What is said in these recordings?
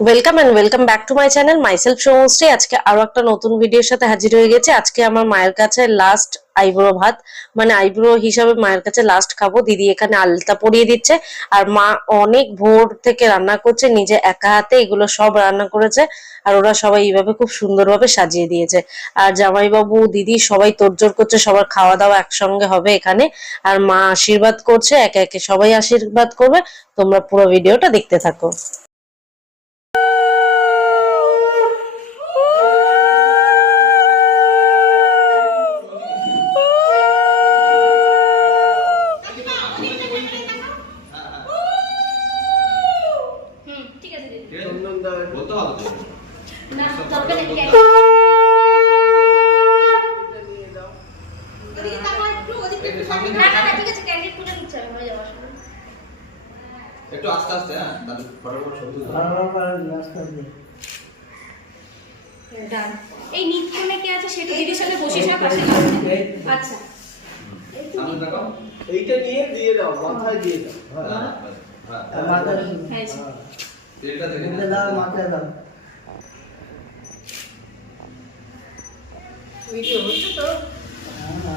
Welcome and welcome back to my channel myself Soumashree আজকে আরও একটা নতুন ভিডিওর সাথে হাজির হয়ে গেছে। আজকে আমার মায়ের কাছে লাস্ট আইব্রো ভাত। মানে আইব্রো হিসাবে মায়ের কাছে লাস্ট খাব। দিদি এখানে আলতা পরিয়ে দিচ্ছে। আর মা অনেক ভোর থেকে রান্না করছে। নিজে একা হাতে এগুলো সব রান্না করেছে। আর ওরা সবাই এইভাবে খুব সুন্দরভাবে সাজিয়ে দিয়েছে। আর জামাইবাবু, দিদি সবাই তোড়জোড় করছে। সবার খাওয়া দাওয়া একসঙ্গে হবে এখানে। আর মা আশীর্বাদ করছে। একে একে সবাই আশীর্বাদ করবে। তোমরা পুরো ভিডিওটা দেখতে থাকো হুম, ঠিক আছে দিদি। বলতে হবে তো। না, দরকার নেই, ক্যারি। না, না, না, ঠিক আছে, ক্যান্ডি তুলে নিচ্ছে আমি, হয়ে যাবে, অসুবিধা নেই। একটু আস্তে আস্তে হ্যাঁ তাহলে ফটাফট ছবি তুলতে এই নিচখানে কে আছে সেটা দিদির সাথে বসিস না পাশে আচ্ছা। সামনে তাকাও। এইটা নিয়ে দিয়ে দাও মাথায় দিয়ে দাও। হ্যাঁ, হ্যাঁ, হ্যাঁ। মাথায় হ্যাঁ, তেলটা দেখে দাও মাথায় দাও। ভালো হচ্ছে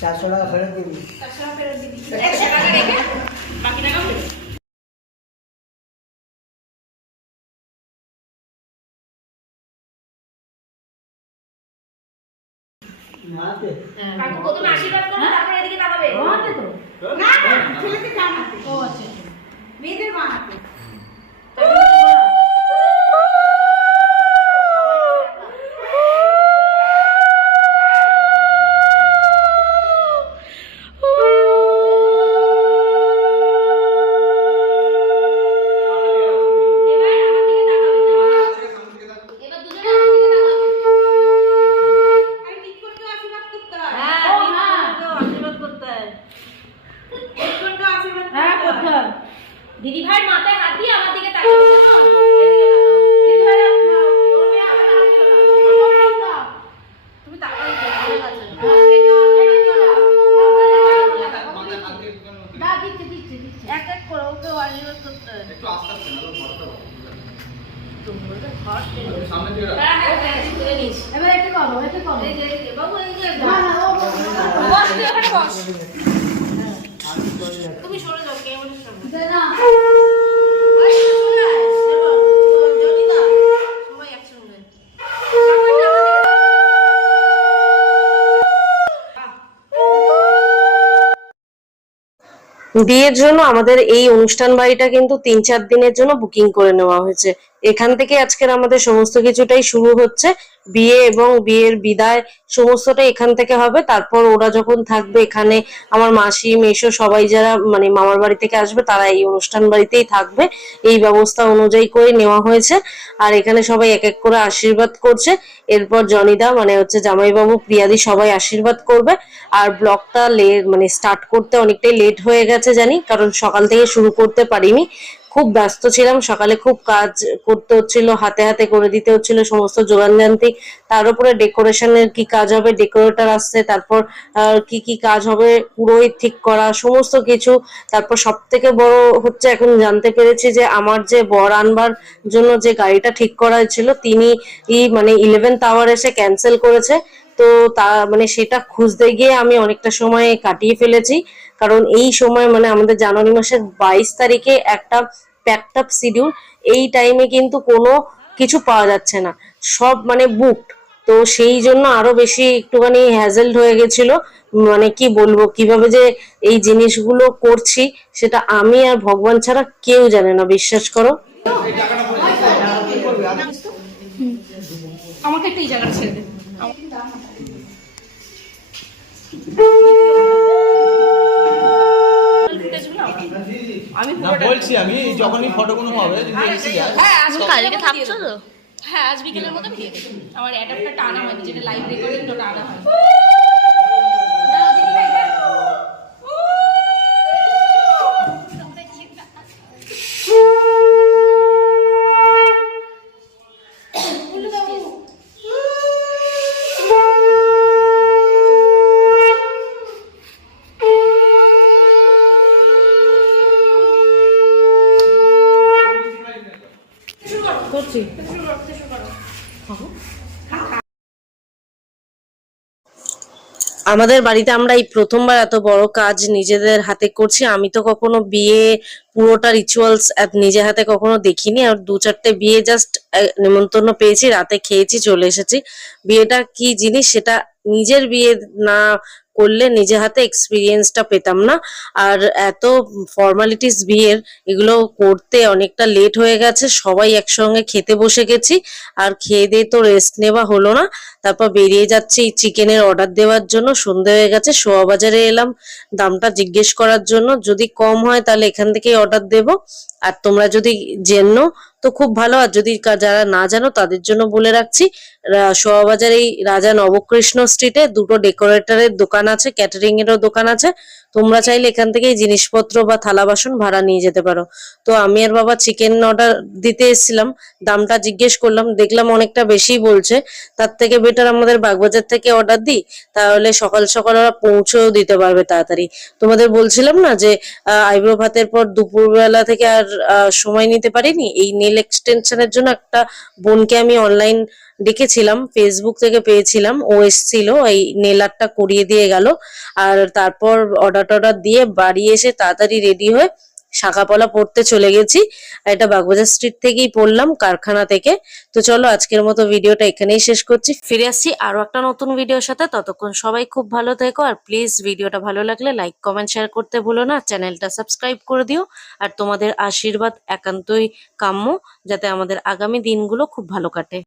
চারশো টাকা ফেরত দিবি। বাকি তাকাও মাতে কাকু প্রথমে আশীর্বাদ করবে তারপরে এদিকে তাকাবে। না না ছেলেকে জানাতে ও আচ্ছা। মেয়েদের বানাতে এবার দুজনে আমার দিকে তাকাবে আরে ঠিক করে কেউ আশীর্বাদ করতে হয় হ্যাঁ ও হ্যাঁ আশীর্বাদ করতে হয় ঠিক করে কেউ আশীর্বাদ হ্যাঁ করতে করতে হয় হয় দিদি ভাইয়ের মাথায় হাত দিয়ে আমার দিকে তাকাবে কেমন? এদিকে তাকাও। দিদি ভাইয়ের মা- ওর মেয়ে আমার তাকাচ্ছিল না। তুমি তাকাও তো, ভালো আছে। এই তো, এই তো না। মাথায় হাত দিয়ে একটুখানি ওকে- না, দিচ্ছে, দিচ্ছে, দিচ্ছে। এক এক করে ওকে আশীর্বাদ করতে হয়। একটু আস্তে আস্তে নাহলে ফটোটা ভালো তোমরা ঘর থেকে- হবে। সামনে দিয়ে রাখো। হ্যাঁ, হ্যাঁ, হ্যাঁ, তুলে নিস। এবার এটা করো এটা করো এই যে, এই যে, বাবু, এই যে, না না ও বস, তুই ওখানে বস। বিয়ের জন্য আমাদের এই অনুষ্ঠান বাড়িটা কিন্তু তিন চার দিনের জন্য বুকিং করে নেওয়া হয়েছে। এখান থেকে আজকের আমাদের সমস্ত কিছুটাই শুরু হচ্ছে। বিয়ে এবং বিয়ের বিদায় সমস্তটা এখান থেকে হবে। তারপর ওরা যখন থাকবে এখানে, আমার মাসি মেশো সবাই যারা মানে মামার বাড়ি থেকে আসবে তারা এই অনুষ্ঠান বাড়িতেই থাকবে। এই ব্যবস্থা অনুযায়ী করে নেওয়া হয়েছে। আর এখানে সবাই এক এক করে আশীর্বাদ করছে। এরপর জনিদা মানে হচ্ছে জামাইবাবু, প্রিয়াদি সবাই আশীর্বাদ করবে। আর ব্লগটা লে মানে স্টার্ট করতে অনেকটাই লেট হয়ে গেছে জানি, কারণ সকাল থেকে শুরু করতে পারিনি। খুব ব্যস্ত ছিলাম, সকালে খুব কাজ করতে হচ্ছিল, হাতে হাতে করে দিতে হচ্ছিল সমস্ত যোগানযান্ত্রী তার উপরে ডেকোরেশনের কি কাজ হবে, ডেকোরেটর আসছে, তারপর কি কি কাজ হবে পুরোই ঠিক করা, সমস্ত কিছু। তারপর সব থেকে বড় হচ্ছে এখন জানতে পেরেছি যে আমার যে বর আনবার জন্য যে গাড়িটা ঠিক করা হয়েছিল, তিনি মানে ইলেভেন্থ আওয়ার এসে ক্যান্সেল করেছে। তো তা মানে সেটা খুঁজতে গিয়ে আমি অনেকটা সময় কাটিয়ে ফেলেছি। কারণ এই সময় মানে আমাদের জানুয়ারি মাসের বাইশ তারিখে একটা প্যাকড আপ শিডিউল এই টাইমে কিন্তু কোনো কিছু পাওয়া যাচ্ছে না। সব মানে বুকড তো সেই জন্য আরও বেশি একটুখানি হ্যাজেলড হয়ে গেছিল। মানে কি বলব, কীভাবে যে এই জিনিসগুলো করছি, সেটা আমি আর ভগবান ছাড়া কেউ জানে না, বিশ্বাস করো। আমাকে একটা এই জায়গাটা ছেড়ে আমি না বলছি আমি যখনই ফটোগুলো হবে যদি এসে যায় হ্যাঁ আজ কালকে থাকছো তো। হ্যাঁ আজ বিকেলের মধ্যে দিয়ে আমার অ্যাডাপ্টারটা টানা হয়নি যেটা লাইভ রেকর্ডিং টানা হয় করছি। আমাদের বাড়িতে আমরা এই প্রথমবার এত বড় কাজ নিজেদের হাতে করছি। আমি তো কখনো বিয়ে, পুরোটা রিচুয়ালস নিজে হাতে কখনো দেখিনি। আর দু চারটে বিয়ে জাস্ট নিমন্ত্রণ পেয়েছি, রাতে খেয়েছি, চলে এসেছি। বিয়েটা কি জিনিস সেটা নিজের বিয়ে না করলে নিজে হাতে এক্সপিরিয়েন্সটা পেতাম না। আর এত ফর্মালিটিস বিয়ের, এগুলো করতে অনেকটা লেট হয়ে গেছে, সবাই একসঙ্গে খেতে বসে গেছি। আর খেয়ে দিয়ে তো রেস্ট নেওয়া হলো না। তারপর বেরিয়ে যাচ্ছে চিকেনের অর্ডার দেওয়ার জন্য। সন্ধে হয়ে গেছে শোয়া বাজারে এলাম। দামটা জিজ্ঞেস করার জন্য। যদি কম হয় তাহলে এখান থেকেই অর্ডার দেব। আর তোমরা যদি জেনো তো খুব ভালো। আর যদি যারা না জানো, তাদের জন্য বলে রাখছি, রা- শোয়া বাজার এই রাজা নবকৃষ্ণ স্ট্রিটে দুটো ডেকোরেটরের দোকান আছে ক্যাটারিং এরও দোকান আছে। তোমরা চাইলে এখান থেকে জিনিসপত্র বা থালা বাসন ভাড়া নিয়ে যেতে পারো। তো আমি আর বাবা চিকেন অর্ডার দিতে এসেছিলাম। দামটা জিজ্ঞেস করলাম, দেখলাম অনেকটা বেশি বলছে। তার থেকে বেটার আমাদের বাগবাজার থেকে অর্ডার দিই, তাহলে সকাল সকাল ওরা পৌঁছেও দিতে পারবে তাড়াতাড়ি। তোমাদের বলছিলাম না যে আইব্রো ভাতের পর দুপুরবেলা থেকে আর সময় নিতে পারিনি, এই নেল এক্সটেনশনের জন্য একটা বোনকে আমি অনলাইন ডেকেছিলাম ফেসবুক থেকে পেয়েছিলাম, ও এসছিল, এই নেল আর্টটা করিয়ে দিয়ে গেল। আর তারপর অর্ডার টর্ডার দিয়ে বাড়ি এসে তাড়াতাড়ি রেডি হয়ে শাখাপলা পড়তে চলে গেছি আর এটা বাগবাজার স্ট্রিট থেকেই পড়লাম, কারখানা থেকে। তো চলো আজকের মতো ভিডিওটা এখানেই শেষ করছি। ফিরে আসছি আরও একটা নতুন ভিডিওর সাথে, ততক্ষণ সবাই খুব ভালো থেকো, আর প্লিজ ভিডিওটা ভালো লাগলে লাইক কমেন্ট শেয়ার করতে ভুলো না চ্যানেলটা সাবস্ক্রাইব করে দিও, আর তোমাদের আশীর্বাদ একান্তই কাম্য, যাতে আমাদের আগামী দিনগুলো খুব ভালো কাটে।